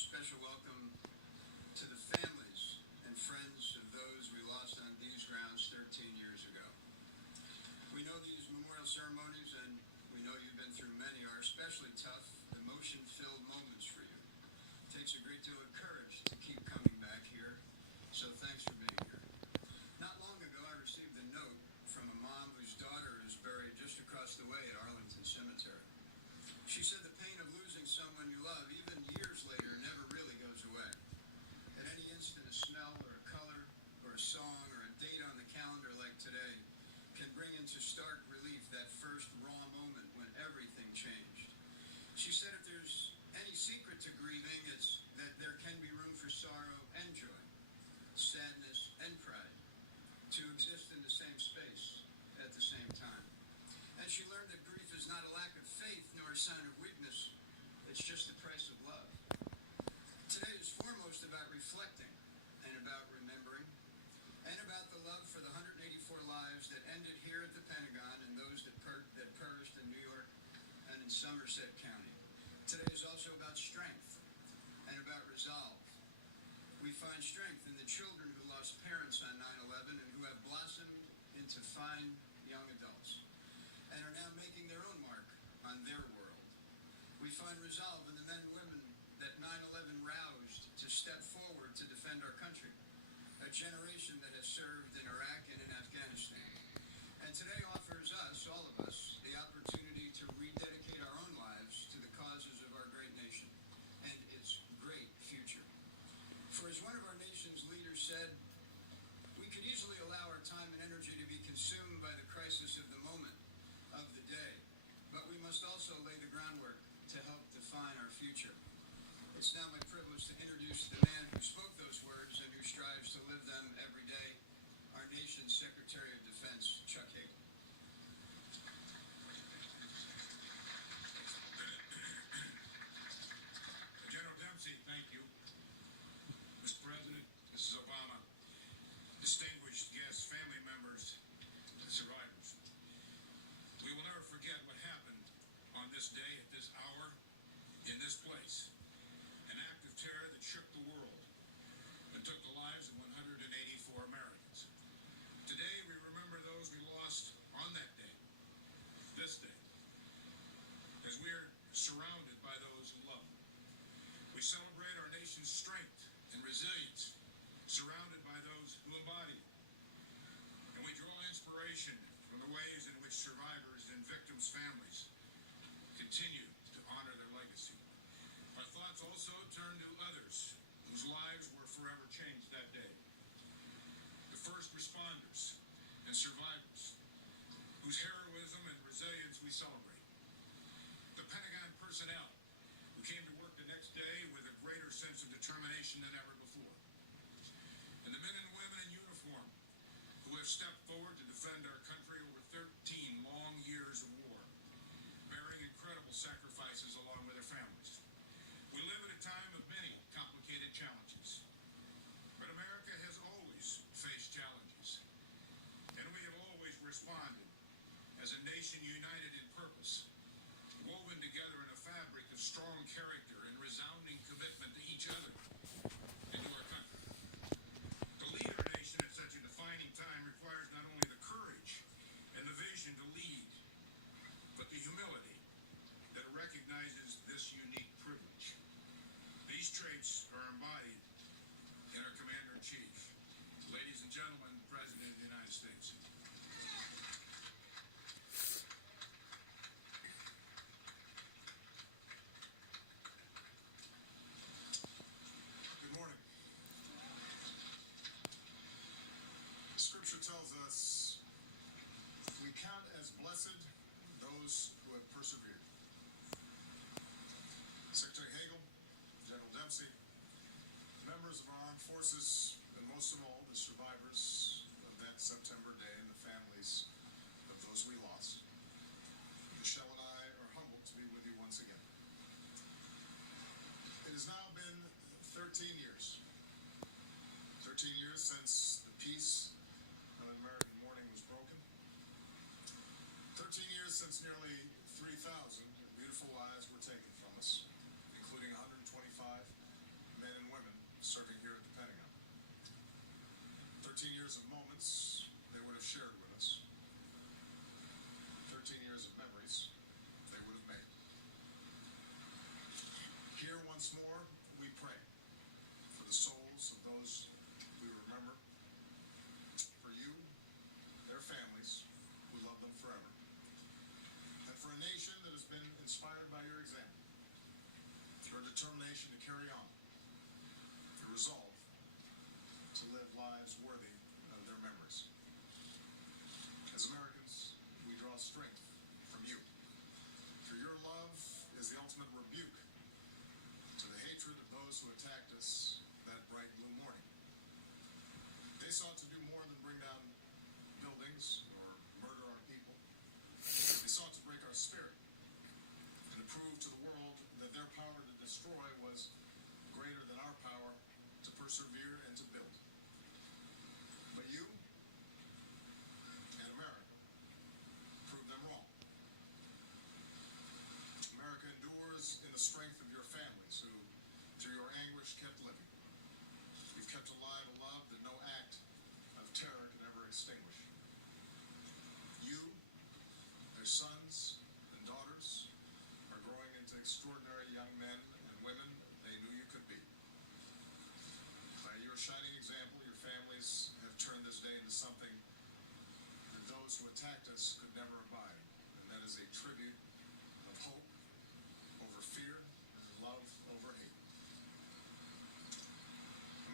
special welcome to the families and friends of those we lost on these grounds 13 years ago. We know these memorial ceremonies, and we know you've been through many, are especially tough, emotion-filled moments for you. It takes a great deal of courage to keep coming back here, so thanks for being here. Not long ago, I received a note from a mom whose daughter is buried just across the way at Arlington Cemetery. She said the pain of losing someone you love, even years later, never really goes away. At any instant, a smell or a color or a song or a date on the calendar like today can bring into stark relief that first raw moment when everything changed. She said if there's any secret to grieving, it's that there can be room for sorrow and joy, sadness and pride, to exist in the same space at the same time. And she learned that grief is not a lack of faith nor a sign of weakness, it's just the price of love. Today is foremost about reflecting and about remembering and about the love for the 184 lives that ended here at the Pentagon and those that perished in New York and in Somerset County. Today is also about strength and about resolve. We find strength in the children who lost parents on 9/11 and who have blossomed into fine young adults and are now making their own mark on their world. We find resolve in the men and women that 9/11 roused to step forward to defend our country, a generation that has served in Iraq and in Afghanistan. And today offers us, all of us, the opportunity to rededicate our own lives to the causes of our great nation and its great future. For as one of our nation's leaders said, we could easily allow our time and energy to be consumed by the crisis of the moment, of the day, but we must also lay the groundwork to help define our future. It's now my privilege to introduce the man who spoke those words and who strives to live them every day, our nation's Secretary of Defense, Chuck Hagel. General Dempsey, thank you. Mr. President, Mrs. Obama, distinguished guests, family members, and survivors. We will never forget what happened on this day, at this hour, in this place. An act of terror that shook the world and took the lives of 184 Americans. Today, we remember those we lost on that day, this day, as we are surrounded by those who love them. We celebrate our nation's strength and resilience, surrounded by those who embody it. And we draw inspiration from the ways in which survivors and victims' families continue to honor their legacy. Our thoughts also turn to others whose lives were forever changed that day. The first responders and survivors, whose heroism and resilience we celebrate. The Pentagon personnel who came to work the next day with a greater sense of determination than ever before. And the men and women in uniform who have stepped forward to defend our country over 13 long years of war, bearing incredible sacrifices along with their families. We live at a time of many complicated challenges, but America has always faced challenges, and we have always responded as a nation united in purpose, woven together in a fabric of strong character and resounding commitment to each other and to our country. To lead our nation at such a defining time requires not only the courage and the vision to lead, but the humility that recognizes this unique privilege. These traits are embodied in our Commander-in-Chief. Ladies and gentlemen, the President of the United States. Good morning. Scripture tells us we count as blessed those who have persevered. Secretary Hagel, General Dempsey, members of our armed forces, and most of all, the survivors of that September day and the families of those we lost, Michelle and I are humbled to be with you once again. It has now been 13 years. 13 years since the peace of an American morning was broken. 13 years since nearly 3,000 beautiful lives were taken from us, including 125 years of moments they would have shared with us, 13 years of memories they would have made. Here once more, we pray for the souls of those we remember, for you, their families, who love them forever, and for a nation that has been inspired by your example, your determination to carry on, your resolve to live lives worthy of their memories. As Americans, we draw strength from you. For your love is the ultimate rebuke to the hatred of those who attacked us that bright blue morning. They sought to do more than bring down buildings or murder our people. They sought to break our spirit and to prove to the world that their power to destroy was greater than our power to persevere and to build. But you and America proved them wrong. America endures in the strength of your families who, through your anguish, kept living. You've kept alive a love that no act of terror can ever extinguish. You, their sons and daughters, are growing into extraordinary young men and women they knew you could be. By your shining example, your families have turned this day into something that those who attacked us could never abide, and that is a tribute of hope over fear and love over hate.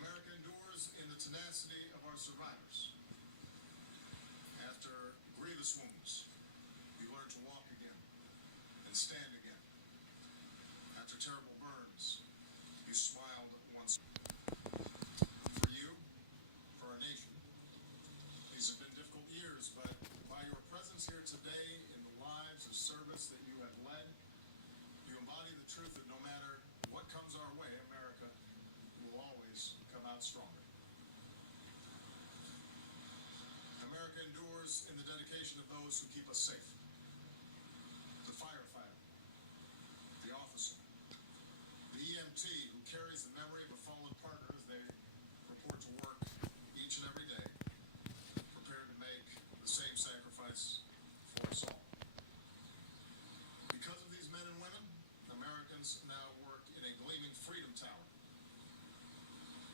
America endures in the tenacity of our survivors. After grievous wounds, you learned to walk again and stand again. After terrible burns, you smiled once. For you, for our nation, these have been difficult years, but by your presence here today in the lives of service that you have led, you embody the truth that no matter what comes our way, America will always come out stronger. America endures in the dedication of those who keep us safe. The firefighter, the officer, the EMT who carries the memory of a fallen partner as they report to work each and every day, prepared to make the same sacrifice for us all. Because of these men and women, Americans now work in a gleaming freedom tower.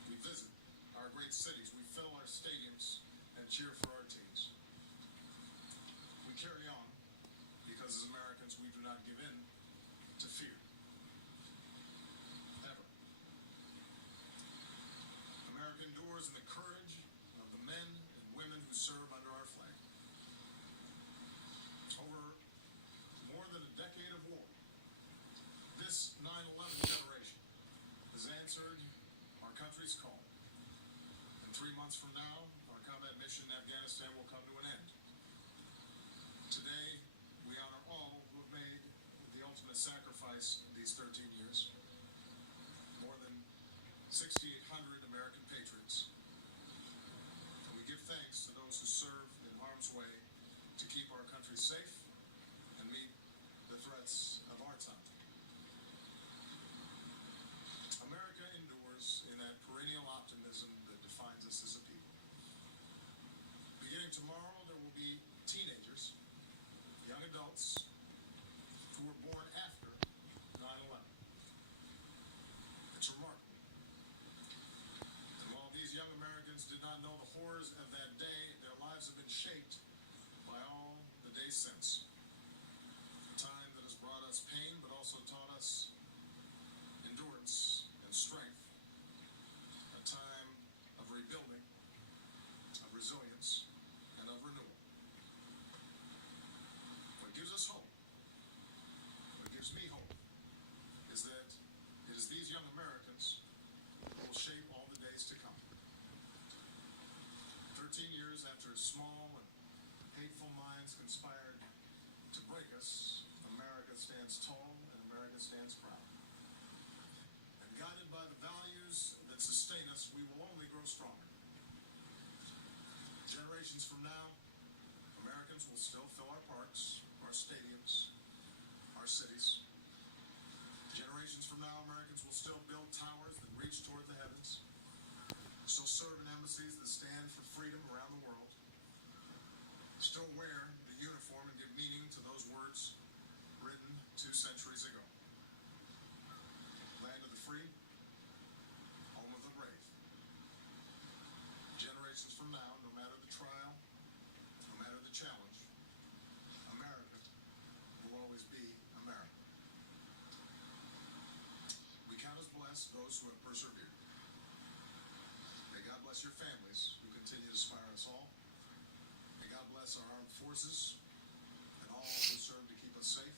We visit our great cities, we fill our stadiums, and cheer for our teams. We carry on because as Americans we do not give in to fear. Ever. America endures in the courage of the men and women who serve under our flag. Over more than a decade of war, this 9/11 generation has answered our country's call. And 3 months from now, our combat mission in Afghanistan will come to an end. Today, we honor all who have made the ultimate sacrifice these 13 years. More than 6,800 American patriots. And we give thanks to those who serve in harm's way to keep our country safe and meet the threats of our time. America endures in that perennial optimism that defines us as a people. Beginning tomorrow, there will be teenagers, young adults, who were born after 9/11. It's remarkable. And while these young Americans did not know the horrors of that day, their lives have been shaped by all the days since. A time that has brought us pain, but also taught us endurance and strength. A time of rebuilding, of resilience, and of renewal. What gives us hope, what gives me hope, is that it is these young Americans who will shape all the days to come. 13 years after small and hateful minds conspired to break us, America stands tall and America stands proud. And guided by the values that sustain us, we will only grow stronger. Generations from now, Americans will still fill our parks, our stadiums, our cities. Generations from now, Americans will still build towers that reach toward the heavens, still serve in embassies that stand for freedom around bless your families who continue to inspire us all. May God bless our armed forces and all who serve to keep us safe.